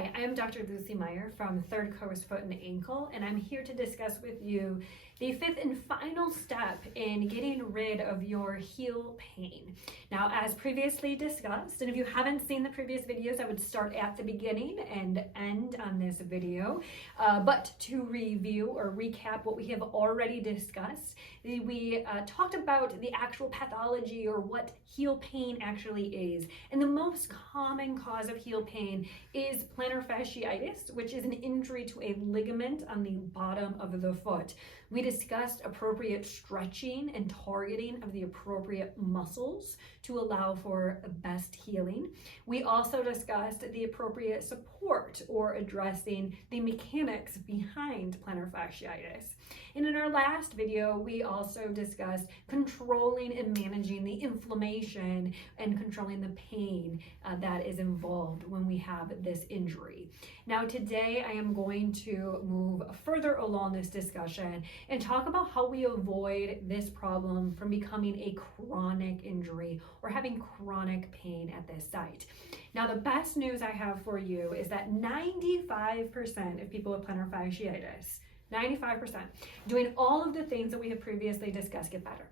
Hi, I am Dr. Meier from Third Coast Foot and Ankle, and I'm here to discuss with you the fifth and final step in getting rid of your heel pain. Now, as previously discussed, and if you haven't seen the previous videos, I would start at the beginning and end on this video. But to review or recap what we have already discussed, we talked about the actual pathology or what heel pain actually is. And the most common cause of heel pain is plantar fasciitis, which is an injury to a ligament on the bottom of the foot. We discussed appropriate stretching and targeting of the appropriate muscles to allow for best healing. We also discussed the appropriate support or addressing the mechanics behind plantar fasciitis. And in our last video, we also discussed controlling and managing the inflammation and controlling the pain that is involved when we have this injury. Now today I am going to move further along this discussion and talk about how we avoid this problem from becoming a chronic injury or having chronic pain at this site. Now the best news I have for you is that 95% of people with plantar fasciitis, 95%, doing all of the things that we have previously discussed get better.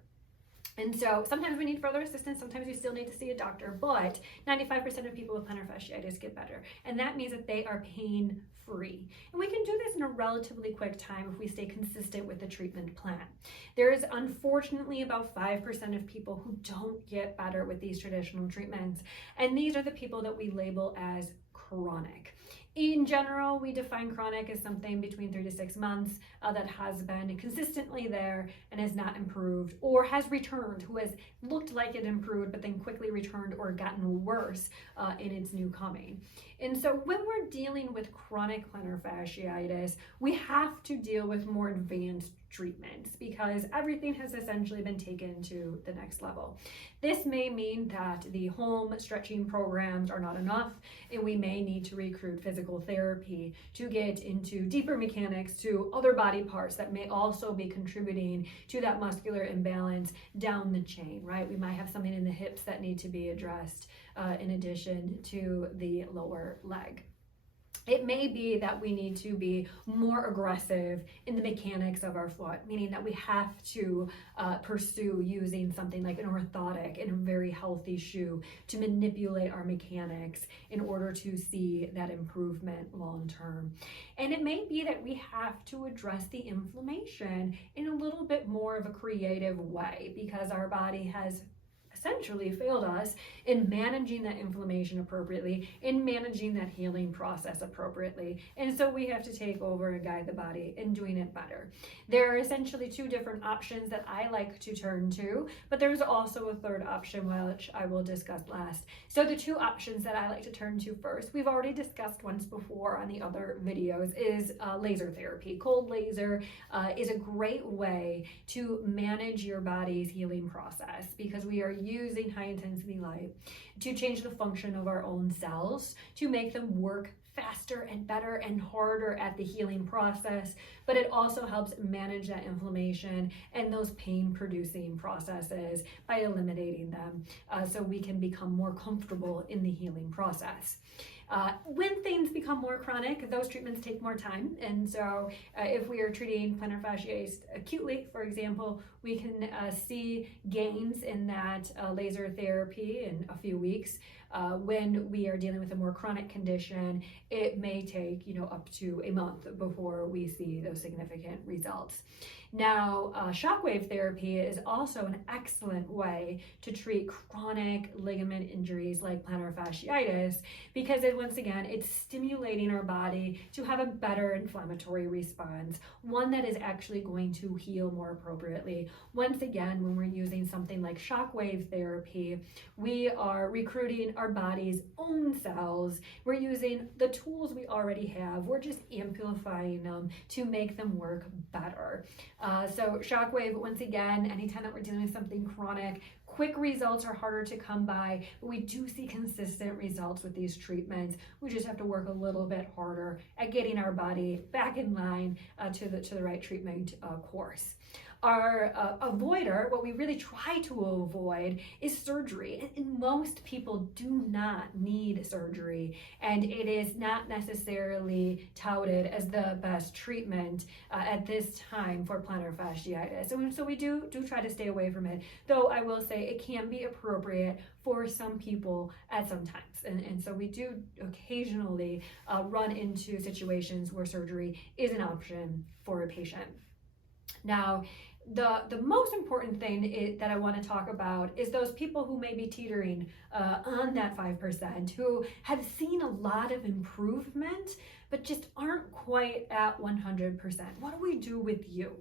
And so sometimes we need further assistance, sometimes you still need to see a doctor, but 95% of people with plantar fasciitis get better. And that means that they are pain-free. And we can do this in a relatively quick time if we stay consistent with the treatment plan. There is unfortunately about 5% of people who don't get better with these traditional treatments. And these are the people that we label as chronic. In general, we define chronic as something between 3 to 6 months that has been consistently there and has not improved, or has returned, who has looked like it improved but then quickly returned or gotten worse in its new coming. And so when we're dealing with chronic plantar fasciitis, we have to deal with more advanced treatments because everything has essentially been taken to the next level. This may mean that the home stretching programs are not enough, and we may need to recruit physical therapy to get into deeper mechanics to other body parts that may also be contributing to that muscular imbalance down the chain, right? We might have something in the hips that need to be addressed in addition to the lower leg. It may be that we need to be more aggressive in the mechanics of our foot, meaning that we have to pursue using something like an orthotic and a very healthy shoe to manipulate our mechanics in order to see that improvement long term. And it may be that we have to address the inflammation in a little bit more of a creative way because our body has essentially failed us in managing that inflammation appropriately, in managing that healing process appropriately. And so we have to take over and guide the body in doing it better. There are essentially two different options that I like to turn to, but there's also a third option which I will discuss last. So the two options that I like to turn to first, we've already discussed once before on the other videos, is laser therapy. Cold laser is a great way to manage your body's healing process because we are using high intensity light to change the function of our own cells to make them work faster and better and harder at the healing process, but it also helps manage that inflammation and those pain producing processes by eliminating them so we can become more comfortable in the healing process. When things become more chronic, those treatments take more time. And so if we are treating plantar fasciitis acutely, for example, we can see gains in that laser therapy in a few weeks. When we are dealing with a more chronic condition, it may take, up to a month before we see those significant results. Now, shockwave therapy is also an excellent way to treat chronic ligament injuries like plantar fasciitis because once again, it's stimulating our body to have a better inflammatory response, one that is actually going to heal more appropriately. Once again, when we're using something like shockwave therapy, we are recruiting our body's own cells. We're using the tools we already have. We're just amplifying them to make them work better. So shockwave, once again, anytime that we're dealing with something chronic, quick results are harder to come by, but we do see consistent results with these treatments. We just have to work a little bit harder at getting our body back in line to the right treatment course. Our avoider, what we really try to avoid, is surgery. And most people do not need surgery, and it is not necessarily touted as the best treatment at this time for plantar fasciitis. And so we do try to stay away from it, though I will say it can be appropriate for some people at some times. And so we do occasionally run into situations where surgery is an option for a patient. Now, the most important thing that I want to talk about is those people who may be teetering on that 5%, who have seen a lot of improvement, but just aren't quite at 100%. What do we do with you?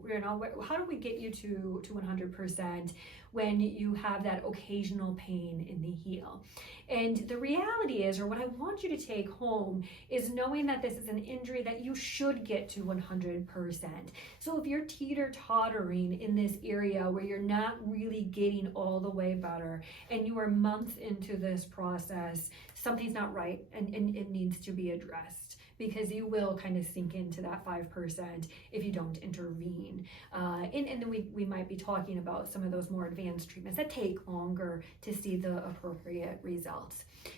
How do we get you to 100% when you have that occasional pain in the heel? And the reality is, or what I want you to take home, is knowing that this is an injury that you should get to 100%. So if you're teeter-tottering in this area where you're not really getting all the way better, and you are months into this process, something's not right, and it needs to be addressed, because you will kind of sink into that 5% if you don't intervene. And then we might be talking about some of those more advanced treatments that take longer to see the appropriate results.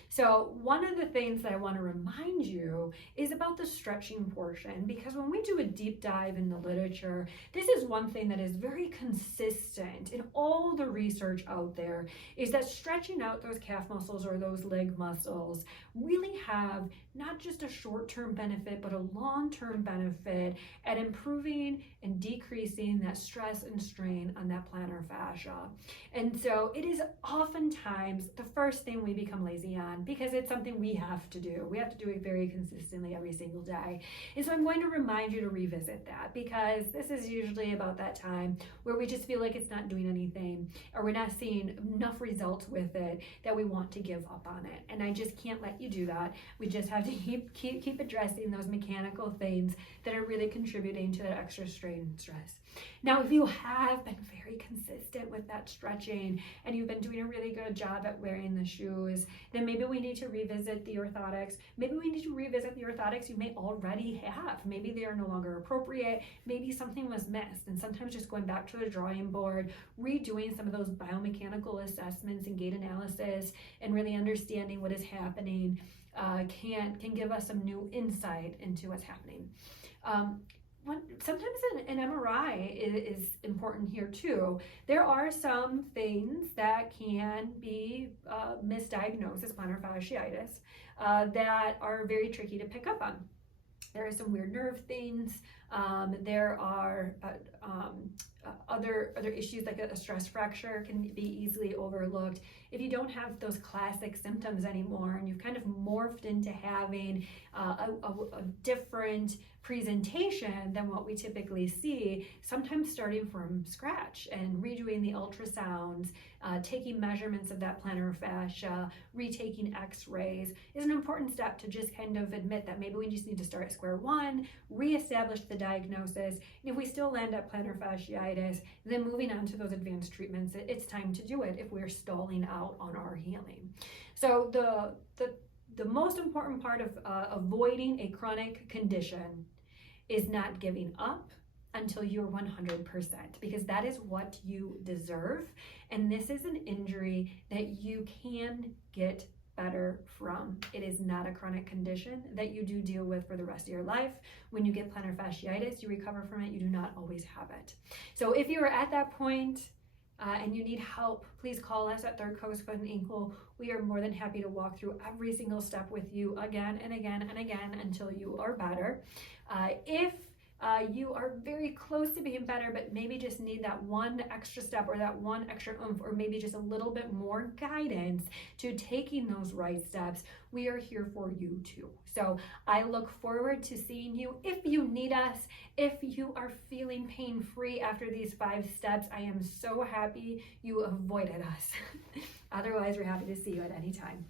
So one of the things that I want to remind you is about the stretching portion, because when we do a deep dive in the literature, this is one thing that is very consistent in all the research out there, is that stretching out those calf muscles or those leg muscles really have not just a short-term benefit, but a long-term benefit at improving and decreasing that stress and strain on that plantar fascia. And so it is oftentimes the first thing we become lazy on, because it's something we have to do. We have to do it very consistently every single day. And so I'm going to remind you to revisit that, because this is usually about that time where we just feel like it's not doing anything, or we're not seeing enough results with it that we want to give up on it. And I just can't let you do that. We just have to keep addressing those mechanical things that are really contributing to that extra strain and stress. Now, if you have been very consistent with that stretching and you've been doing a really good job at wearing the shoes, then maybe we need to revisit the orthotics. Maybe we need to revisit the orthotics you may already have. Maybe they are no longer appropriate. Maybe something was missed. And sometimes just going back to the drawing board, redoing some of those biomechanical assessments and gait analysis, and really understanding what is happening can give us some new insight into what's happening. Sometimes an MRI is important here too. There are some things that can be misdiagnosed as plantar fasciitis that are very tricky to pick up on. There are some weird nerve things. There are other issues, like a stress fracture can be easily overlooked. If you don't have those classic symptoms anymore, and you've kind of morphed into having a different presentation than what we typically see, sometimes starting from scratch and redoing the ultrasounds, taking measurements of that plantar fascia, retaking x-rays is an important step to just kind of admit that maybe we just need to start at square one, reestablish the diagnosis, and if we still land at plantar fasciitis, then moving on to those advanced treatments, it's time to do it if we're stalling out on our healing. So the most important part of avoiding a chronic condition is not giving up until you're 100%, because that is what you deserve. And this is an injury that you can get better from. It is not a chronic condition that you do deal with for the rest of your life. When you get plantar fasciitis, you recover from it. You do not always have it. So if you are at that point and you need help, please call us at Third Coast Foot and Ankle. We are more than happy to walk through every single step with you again and again and again until you are better. If you are very close to being better, but maybe just need that one extra step or that one extra oomph, or maybe just a little bit more guidance to taking those right steps, we are here for you too. So I look forward to seeing you. If you need us, if you are feeling pain-free after these 5 steps, I am so happy you avoided us. Otherwise, we're happy to see you at any time.